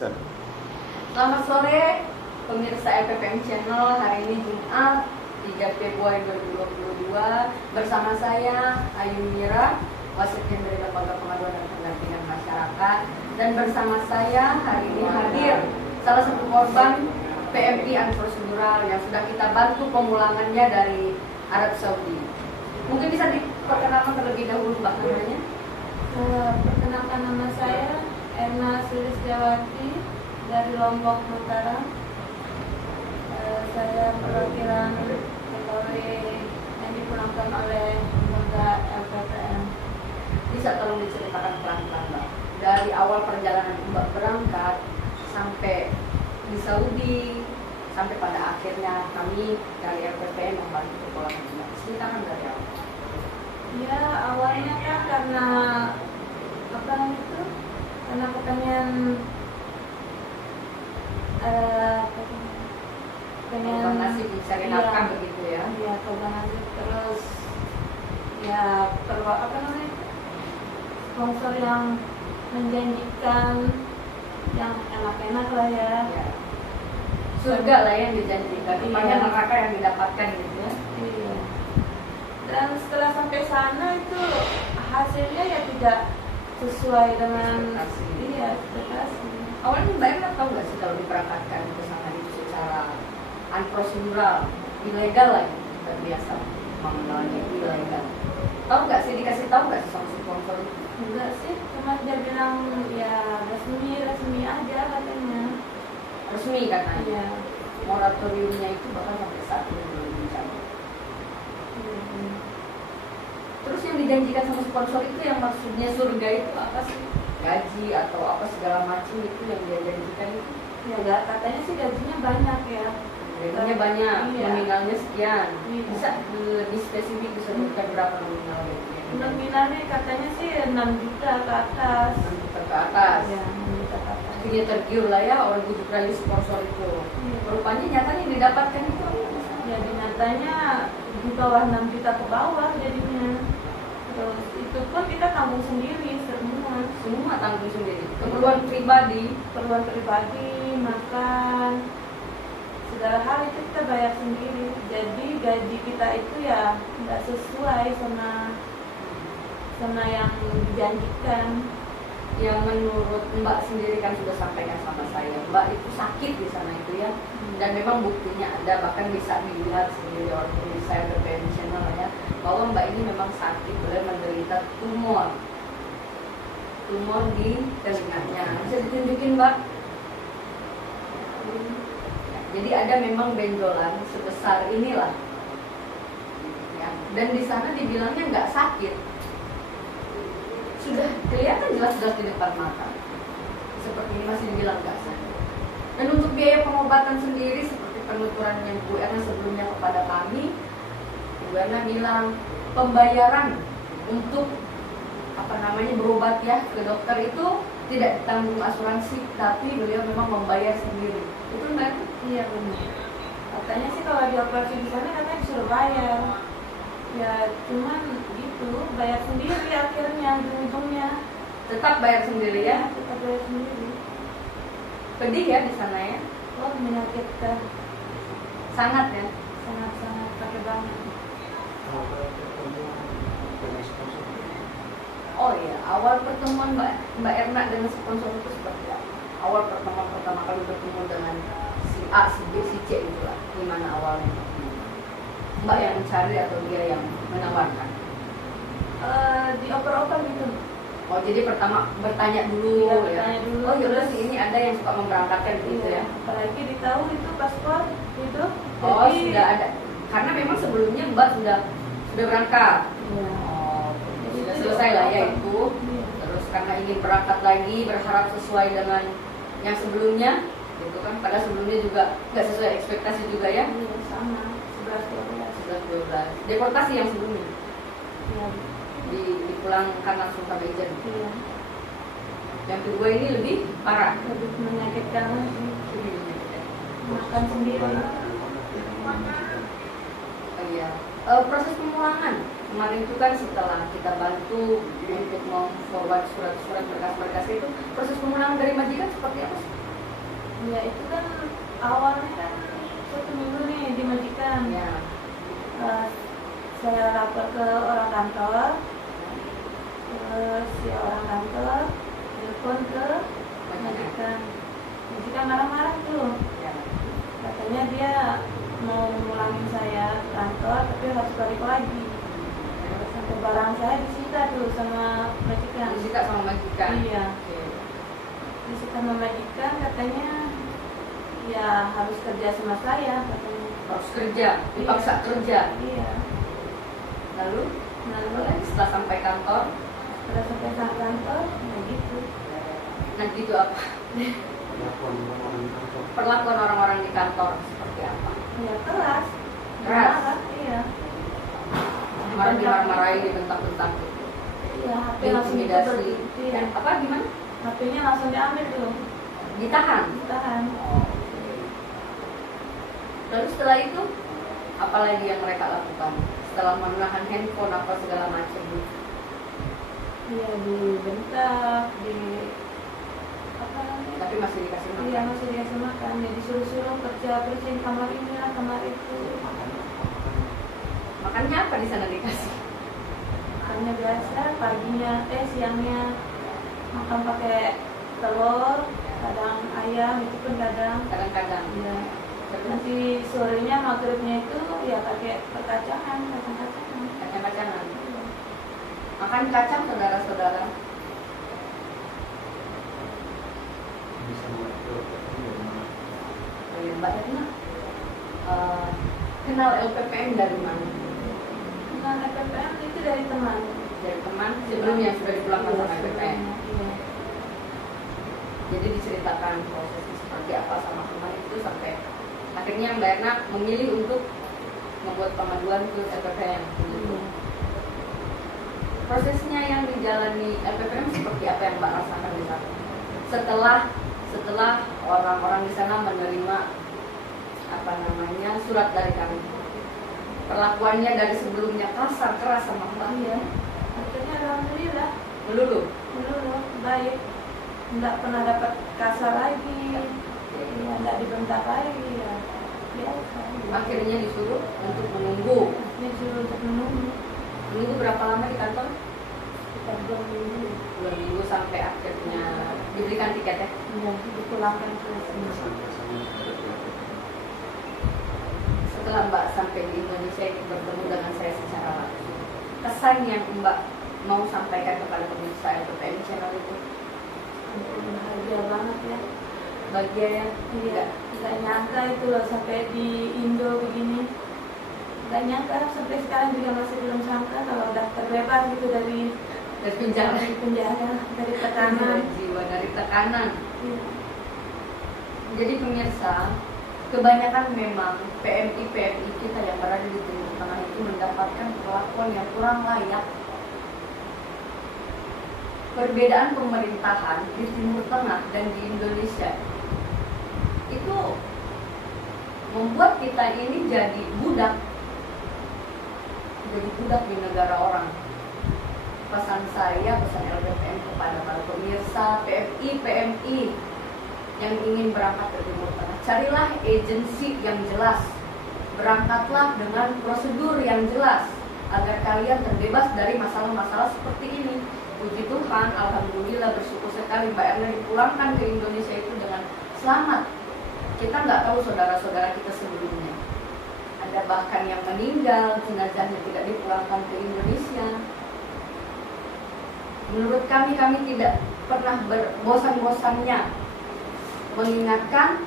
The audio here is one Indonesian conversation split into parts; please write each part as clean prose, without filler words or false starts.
Selamat sore pemirsa FPPM Channel. Hari ini Jumat 3 Februari 2022 bersama saya Ayu Mira, Wasekjen dari Lembaga Pengaduan dan Pendampingan Masyarakat, dan bersama saya hari ini hadir salah satu korban PMI unprocedural yang sudah kita bantu pemulangannya dari Arab Saudi. Mungkin bisa diperkenalkan terlebih dahulu Mbak namanya? Perkenalkan, nama saya Erna Sulistiawati dari Lombok Utara. Saya perwakilan pegawai yang dipulangkan oleh lembaga LPPM. Bisa tolong diceritakan pelan-pelan Mbak, dari awal perjalanan Mbak berangkat sampai di Saudi, sampai pada akhirnya kami dari LPPM membantu pemulangan Mbak. Ceritakan dari awal. Ya, awalnya kan karena karena kepengen Perubahan nasib mencari nafkah begitu ya? Iya, perubahan nasib, terus ya sponsor yang menjanjikan yang enak-enak lah ya. Ya. Surga lah yang dijanjikan, Iya. neraka yang didapatkan gitu ya. Iya. Dan setelah sampai sana itu hasilnya ya tidak sesuai dengan ekspektasi. Awalnya Mbak Erna tahu nggak sih kalau diberangkatkan ke sana itu secara unprocedural, ilegal lah ya, kita biasa mengenalnya ilegal. Tahu nggak sih, dikasih tahu nggak sih sama sponsor itu? Enggak sih, cuma dia bilang ya resmi aja katanya. Resmi katanya. Iya. Moratoriumnya itu bahkan sampai saat ini belum dicabut. Terus yang dijanjikan sama sponsor itu yang maksudnya surga itu apa sih? Gaji atau apa segala macam itu yang dia janjikan itu? Ya enggak, katanya sih gajinya banyak ya. Gajinya banyak, Iya. nominalnya sekian. Iya. Bisa lebih spesifik disebutkan berapa nominal gajinya? Nominalnya katanya sih 6 juta ke atas. 6 juta ke atas. Ya, 6 juta ke atas. Akhirnya tergiur lah ya oleh bujuk rayu sponsor itu. Iya. Rupanya nyatanya yang didapatkan itu apa? Ya nyatanya di bawah 6 juta ke bawah jadinya. Terus itu pun kita tanggung sendiri Semua tanggung sendiri. Keperluan pribadi, makan, segala hal itu kita bayar sendiri. Jadi gaji kita itu ya nggak sesuai sama yang dijanjikan. yang menurut Mbak sendiri kan sudah sampaikan sama saya, Mbak itu sakit di sana itu ya, dan memang buktinya ada, bahkan bisa dilihat sendiri oleh pemirsa FPPM Channel ya, bahwa Mbak ini memang sakit, beliau menderita tumor di telinganya. Bisa ditunjukin Mbak? Jadi ada memang benjolan sebesar inilah ya. Dan di sana dibilangnya nggak sakit, sudah kelihatan jelas-jelas di depan mata. Seperti ini masih dibilang nggak sakit. Dan untuk biaya pengobatan sendiri seperti penuturan yang Bu Erna sebelumnya kepada kami, Bu Erna bilang pembayaran untuk berobat ya ke dokter itu tidak ditanggung asuransi, tapi beliau memang membayar sendiri. Betul nggak? Iya benar. Katanya sih kalau dioperasi di sana katanya disuruh bayar. Ya cuman gitu, bayar sendiri akhirnya di ujungnya. Tetap bayar sendiri ya? Tetap bayar sendiri. Pedih ya di sana ya? Oh, menyakitkan. Sangat ya? Sangat-sangat pakai banget. Oh iya, awal pertemuan Mbak Erna dengan sponsor itu seperti apa? Awal pertama kali bertemu dengan si A, si B, si C itulah. Gimana awalnya? Mbak yang mencari atau dia yang menawarkan? Dioper-oper gitu. Oh, jadi pertama bertanya dulu Iya, ya? bertanya dulu. Oh yaudah sih, ini ada yang suka memberangkatkan gitu ya? Apalagi ditahu itu paspor gitu. Oh, Jadi, sudah ada. Karena memang sebelumnya Mbak sudah berangkat. Iya. Oh, sudah selesai lah ya itu. Iya. Terus karena ingin berangkat lagi, berharap sesuai dengan yang sebelumnya, gitu kan? Padahal sebelumnya juga nggak sesuai ekspektasi juga ya? Iya, sama. 11-12. 11-12. Deportasi yang sebelumnya Iya. dipulangkan langsung ke Medan. Iya. Yang kedua ini lebih parah. Lebih menyakitkan lagi. Lebih menyakitkan. Makan sendiri. Oh iya. Proses pemulangan kemarin itu kan setelah kita bantu untuk memforward surat-surat berkas-berkas itu, proses pemulangan dari majikan seperti apa sih? awalnya kan 1 minggu nih di majikan. Ya. Saya lapor ke orang kantor, terus si orang kantor telepon ke majikan. Majikan marah-marah tuh, Ya. katanya dia mau ngulangin saya ke kantor tapi harus balik lagi. Sampai barang saya disita tuh sama majikan. Disita sama majikan. Iya, Oke. disita sama majikan, katanya ya harus kerja sama saya katanya. Harus kerja, dipaksa kerja. Iya. Lalu Lalu setelah sampai kantor, setelah sampai kantor, ya gitu. nah gitu apa? Perlakuan orang-orang di kantor seperti apa? Ya keras. Keras? Marah, iya. Marah-marahin, dibentak-bentak gitu. Iya, HP langsung Intimidasi. ditutup. Ya, Iya. apa gimana? HP-nya langsung diambil tuh. Ditahan. Ditahan. Lalu setelah itu, apa lagi yang mereka lakukan? Setelah menahan handphone apa segala macam. Iya, dibentak, di apa namanya? Tapi masih dikasih makan. Iya, masih dikasih makan. Ya disuruh-suruh kerjain kamar ini lah, kamar itu. Makannya apa di sana dikasih? Makannya biasa, siangnya makan pakai telur, kadang ayam, itu pun kadang. Kadang-kadang. Iya. Terus Nanti sorenya maghribnya itu ya pakai kacang-kacangan. kacang-kacangan. Makan kacang saudara-saudara. Oh iya, Mbak Retna, kenal LPPM dari mana? Nah, LPPM itu dari teman. Dari teman sebelumnya sudah dipulangkan sama LPPM. Iya. Jadi diceritakan prosesnya seperti apa sama teman itu sampai akhirnya Mbak Retna memilih untuk membuat pengaduan ke LPPM. Iya. Prosesnya yang dijalani LPPM seperti apa yang Mbak rasakan di sana? Setelah orang-orang di sana menerima surat dari kami. Perlakuannya dari sebelumnya kasar keras sama Mbak. Iya. Akhirnya alhamdulillah Melulu. baik. Enggak pernah dapat kasar lagi. Ya, enggak dibentak lagi ya. Biasa. Akhirnya disuruh untuk menunggu. Ini suruh untuk menunggu Menunggu berapa lama di kantor? sekitar 2 minggu. 2 minggu sampai akhirnya diberikan tiket ya. Ya, dipulangkan ke sini. Setelah Mbak sampai di Indonesia ini bertemu dengan saya secara langsung, kesan yang Mbak mau sampaikan kepada pemirsa LPPM channel itu? Bahagia banget ya. Bahagia ya? Iya, nggak nyangka itu loh sampai di Indo begini. Nggak nyangka sampai sekarang juga masih belum sangka kalau udah terbebas gitu dari Dari penjara, dari tekanan. jiwa, dari tekanan. Iya. Jadi pemirsa, kebanyakan memang PMI kita yang berada di Timur Tengah itu mendapatkan perlakuan yang kurang layak. Perbedaan pemerintahan di Timur Tengah dan di Indonesia itu membuat kita ini jadi budak di negara orang. Pesan LPPM kepada para pemirsa PMI yang ingin berangkat ke Timur Tengah, carilah agensi yang jelas, berangkatlah dengan prosedur yang jelas agar kalian terbebas dari masalah-masalah seperti ini. Puji Tuhan, alhamdulillah, bersyukur sekali Mbak Erna dipulangkan ke Indonesia itu dengan selamat. Kita nggak tahu saudara-saudara kita sebelumnya, ada bahkan yang meninggal, jenazahnya tidak dipulangkan ke Indonesia. Menurut kami tidak pernah berbosan-bosannya mengingatkan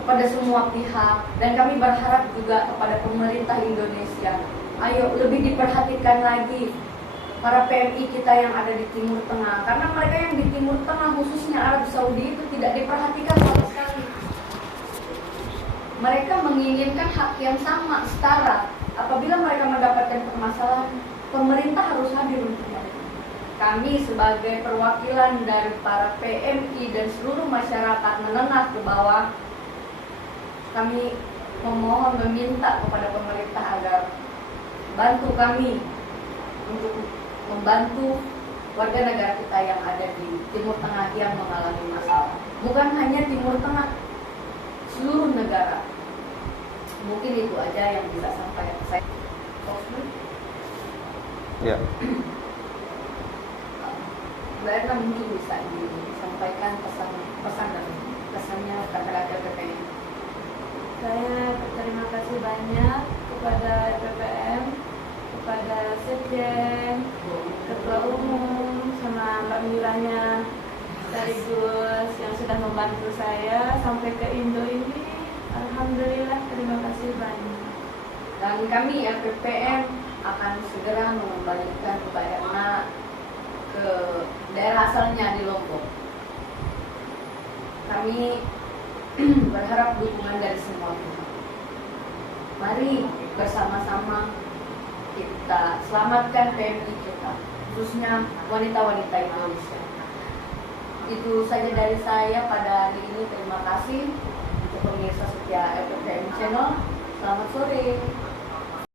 kepada semua pihak, dan kami berharap juga kepada pemerintah Indonesia, ayo lebih diperhatikan lagi para PMI kita yang ada di Timur Tengah, karena mereka yang di Timur Tengah khususnya Arab Saudi itu tidak diperhatikan sama sekali. Mereka menginginkan hak yang sama, setara. Apabila mereka mendapatkan permasalahan, pemerintah harus hadir untuk mereka. Kami sebagai perwakilan dari para PMI dan seluruh masyarakat menengah ke bawah, kami memohon, meminta kepada pemerintah agar bantu kami untuk membantu warga negara kita yang ada di Timur Tengah yang mengalami masalah. Bukan hanya Timur Tengah, seluruh negara. Mungkin itu aja yang bisa sampai saya. Ya. Mbak Erna mungkin bisa disampaikan pesan dan pesannya terhadap PPM. Saya berterima kasih banyak kepada PPM, kepada Sekjen, Ketua Umum, sama Mbak Miranya, sekaligus yang sudah membantu saya sampai ke Indo ini. Alhamdulillah, terima kasih banyak. Dan kami PPM akan segera mengembalikan Mbak Erna ke daerah asalnya di Lombok. Kami berharap dukungan dari semua pihak. Mari bersama-sama kita selamatkan PMI kita, khususnya wanita-wanita Indonesia. Itu saja dari saya pada hari ini. Terima kasih untuk pemirsa setia PPM Channel. Selamat sore.